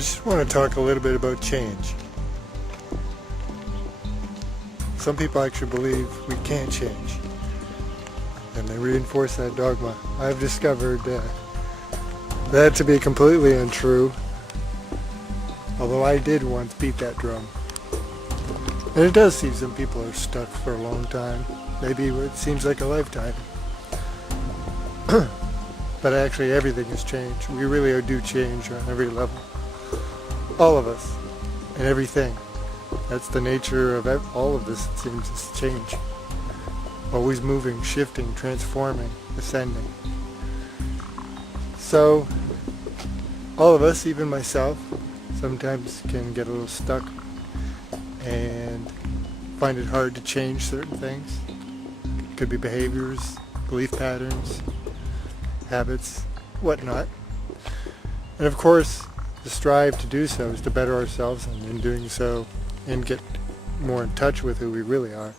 just want to talk a little bit about change. Some people actually believe we can't change, and they reinforce that dogma. I've discovered that to be completely untrue, although I did once beat that drum. And it does seem some people are stuck for a long time, maybe it seems like a lifetime. But actually everything has changed. We really do change on every level. All of us, and everything. That's the nature of all of this, it seems, is change. Always moving, shifting, transforming, ascending. So, all of us, even myself, sometimes can get a little stuck and find it hard to change certain things. It could be behaviors, belief patterns, habits, whatnot. And of course, the strive to do so is to better ourselves, and in doing so, and get more in touch with who we really are.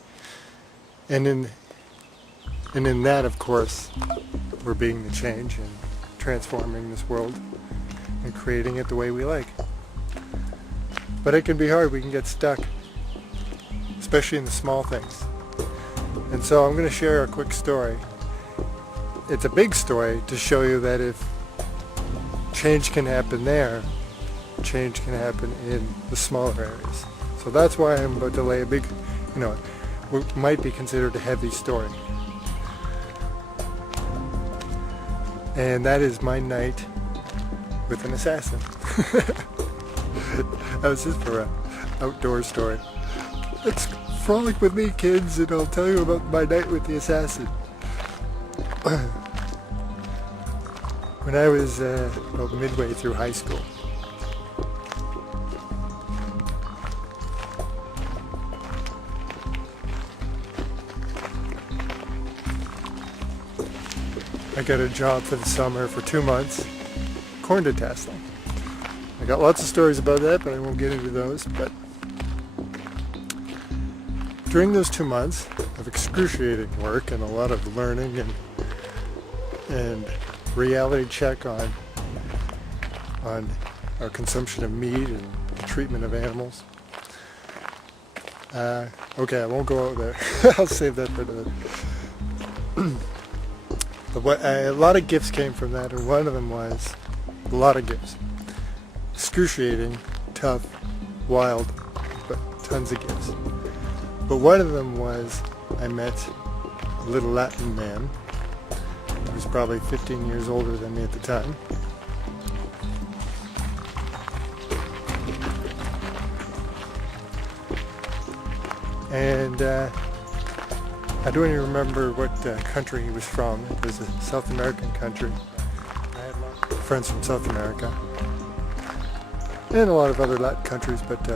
And in that, of course, we're being the change and transforming this world and creating it the way we like. But it can be hard. We can get stuck, especially in the small things. And so I'm going to share a quick story. It's a big story to show you that if change can happen there, change can happen in the smaller areas. So that's why I'm about to lay a big, what might be considered a heavy story. And that is my night with an assassin. That was just for an outdoor story. Let's frolic with me, kids, and I'll tell you about my night with the assassin. When I was about midway through high school, I got a job for the summer for 2 months, corn detesting. I got lots of stories about that, but I won't get into those. But during those 2 months of excruciating work and a lot of learning and reality check on our consumption of meat and the treatment of animals. Okay, I won't go out there. I'll save that for another. But a lot of gifts came from that, and one of them was a lot of gifts. Excruciating, tough, wild, but tons of gifts. But one of them was I met a little Latin man. He was probably 15 years older than me at the time. And I don't even remember what country he was from. It was a South American country. I had lots of friends from South America. And a lot of other Latin countries, but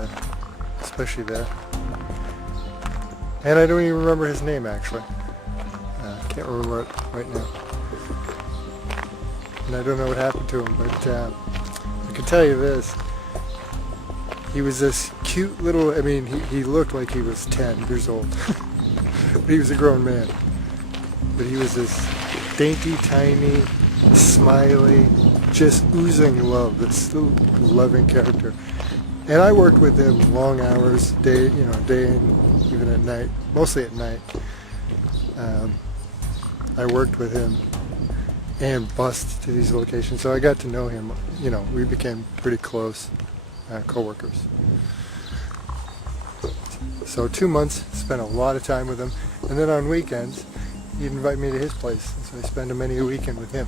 especially there. And I don't even remember his name, actually. I can't remember it right now. And I don't know what happened to him, but I can tell you this. He was this cute little, he looked like he was 10 years old. But he was a grown man. But he was this dainty, tiny, smiley, just oozing love, this loving character. And I worked with him long hours, day in, even at night, mostly at night. I worked with him and bused to these locations, so I got to know him. We became pretty close co-workers. So 2 months, spent a lot of time with him, and then on weekends, he'd invite me to his place, and so I spent many a weekend with him.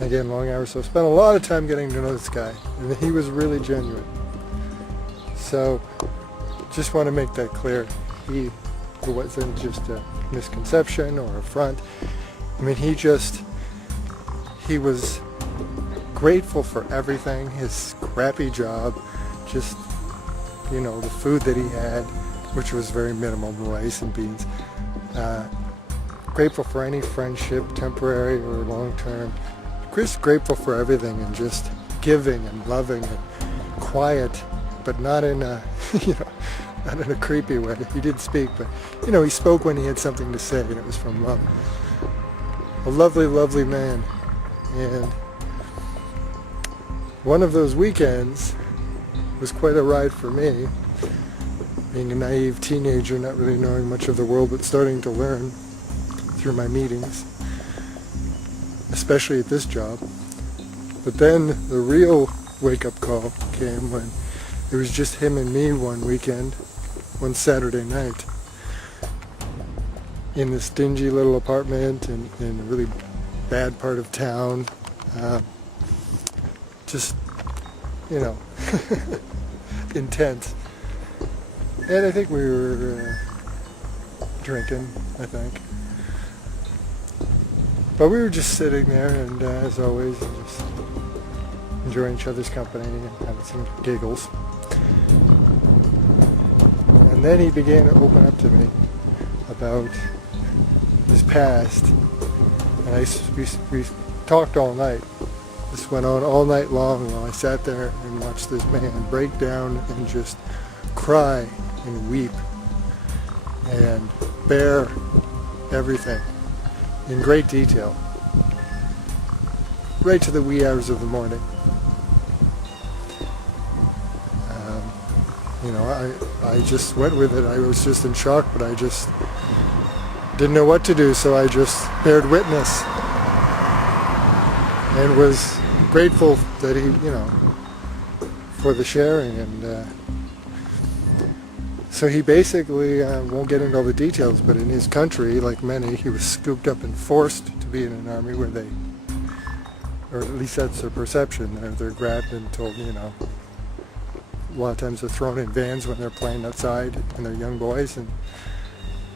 Again, long hours, so I spent a lot of time getting to know this guy, and he was really genuine. So, just want to make that clear. It wasn't just a misconception or a front. He was grateful for everything, his crappy job, just, the food that he had, which was very minimal, rice and beans. Grateful for any friendship, temporary or long-term. Just grateful for everything, and just giving and loving and quiet, but not in a, not in a creepy way. He did speak, but, he spoke when he had something to say, and it was from love. A lovely, lovely man. And one of those weekends was quite a ride for me, being a naive teenager, not really knowing much of the world, but starting to learn through my meetings, especially at this job. But then the real wake-up call came when it was just him and me one weekend, one Saturday night, in this dingy little apartment in a really bad part of town. Just, you know, intense. And I think we were drinking, I think. But we were just sitting there and, as always, just enjoying each other's company and having some giggles. And then he began to open up to me about his past. And we talked all night. This went on all night long while I sat there and watched this man break down and just cry and weep and bear everything in great detail, right to the wee hours of the morning. You know, I just went with it. I was just in shock, but I just didn't know what to do, so I just bared witness and was grateful that he, you know, for the sharing. And so he basically, won't get into all the details, but in his country, like many, he was scooped up and forced to be in an army where they, or at least that's their perception, they're grabbed and told, you know, a lot of times they're thrown in vans when they're playing outside and they're young boys, and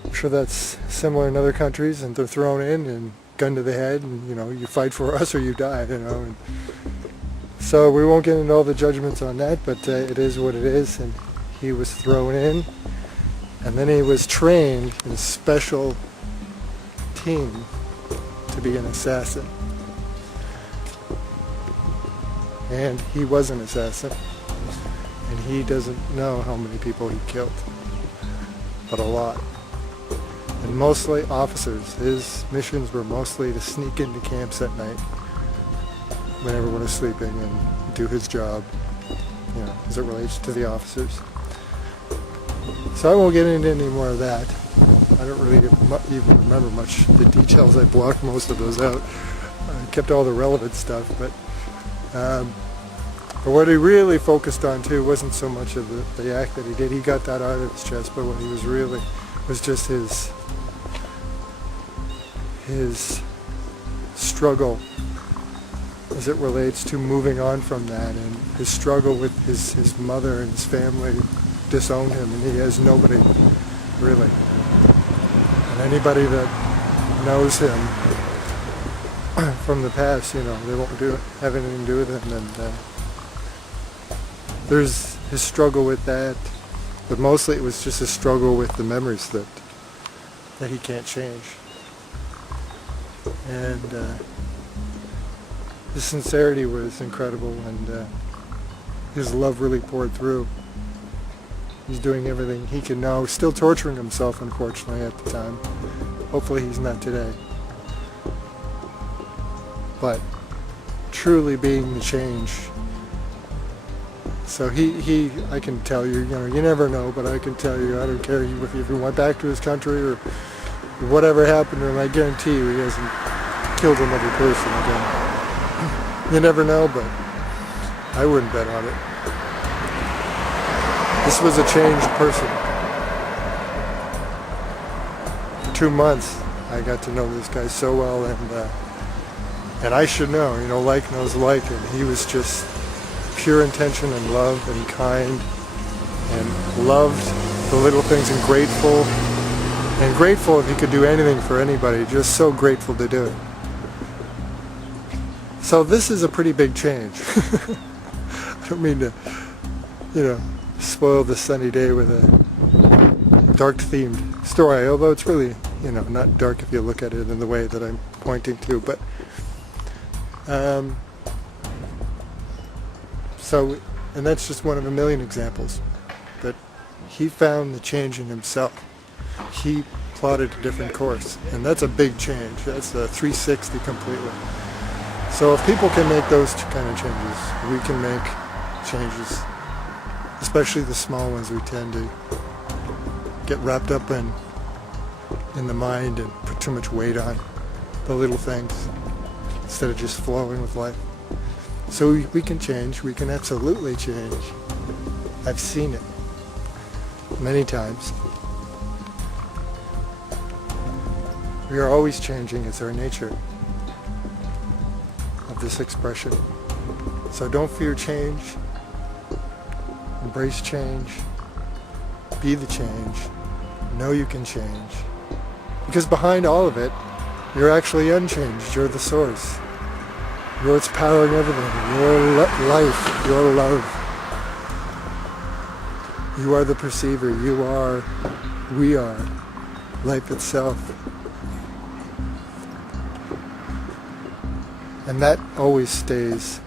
I'm sure that's similar in other countries, and they're thrown in and gun to the head, and, you know, you fight for us or you die, you know. And so we won't get into all the judgments on that, but it is what it is. And he was thrown in, and then he was trained in a special team to be an assassin. And he was an assassin, and he doesn't know how many people he killed, but a lot. And mostly officers. His missions were mostly to sneak into camps at night when everyone was sleeping and do his job, you know, as it relates to the officers. So I won't get into any more of that. I don't really even remember much of the details. I blocked most of those out. I kept all the relevant stuff, but what he really focused on too wasn't so much of the act that he did. He got that out of his chest, but what he was really was just his struggle as it relates to moving on from that, and his struggle with his mother and his family disowned him, and he has nobody really. And anybody that knows him from the past, you know, they won't have anything to do with him. And there's his struggle with that, but mostly it was just a struggle with the memories that he can't change. And his sincerity was incredible, and his love really poured through. He's doing everything he can now, still torturing himself, unfortunately, at the time. Hopefully he's not today. But truly being the change. So I can tell you, you know, you never know, but I can tell you, I don't care if he went back to his country or whatever happened to him, I guarantee you he hasn't killed another person again. You never know, but I wouldn't bet on it. This was a changed person. For 2 months, I got to know this guy so well, and I should know, you know, like knows like, and he was just pure intention and love and kind, and loved the little things, and grateful if he could do anything for anybody, just so grateful to do it. So this is a pretty big change. I don't mean to, you know, spoil the sunny day with a dark-themed story, although it's really, you know, not dark if you look at it in the way that I'm pointing to, but so, and that's just one of a million examples. But he found the change in himself. He plotted a different course, and that's a big change. That's a 360 completely. So if people can make those kind of changes, we can make changes, especially the small ones. We tend to get wrapped up in the mind and put too much weight on the little things instead of just flowing with life. So we can change. We can absolutely change. I've seen it many times. We are always changing. It's our nature of this expression. So don't fear change. Embrace change. Be the change. Know you can change. Because behind all of it, you're actually unchanged. You're the source. You're what's powering everything. Your life. Your love. You are the perceiver. You are. We are. Life itself. And that always stays.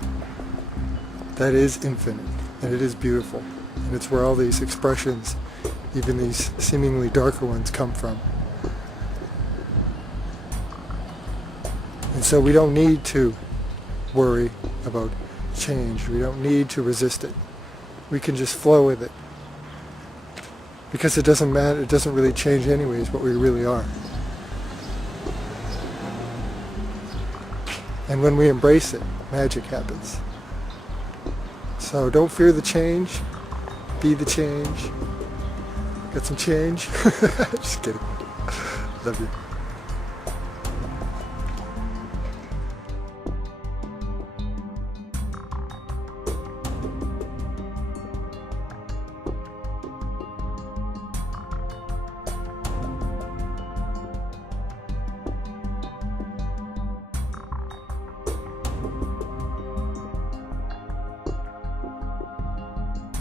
That is infinite. And it is beautiful. And it's where all these expressions, even these seemingly darker ones, come from. And so we don't need to worry about change. We don't need to resist it. We can just flow with it. Because it doesn't matter, it doesn't really change anyways what we really are. And when we embrace it, magic happens. So don't fear the change. Be the change. Got some change? Just kidding. Love you.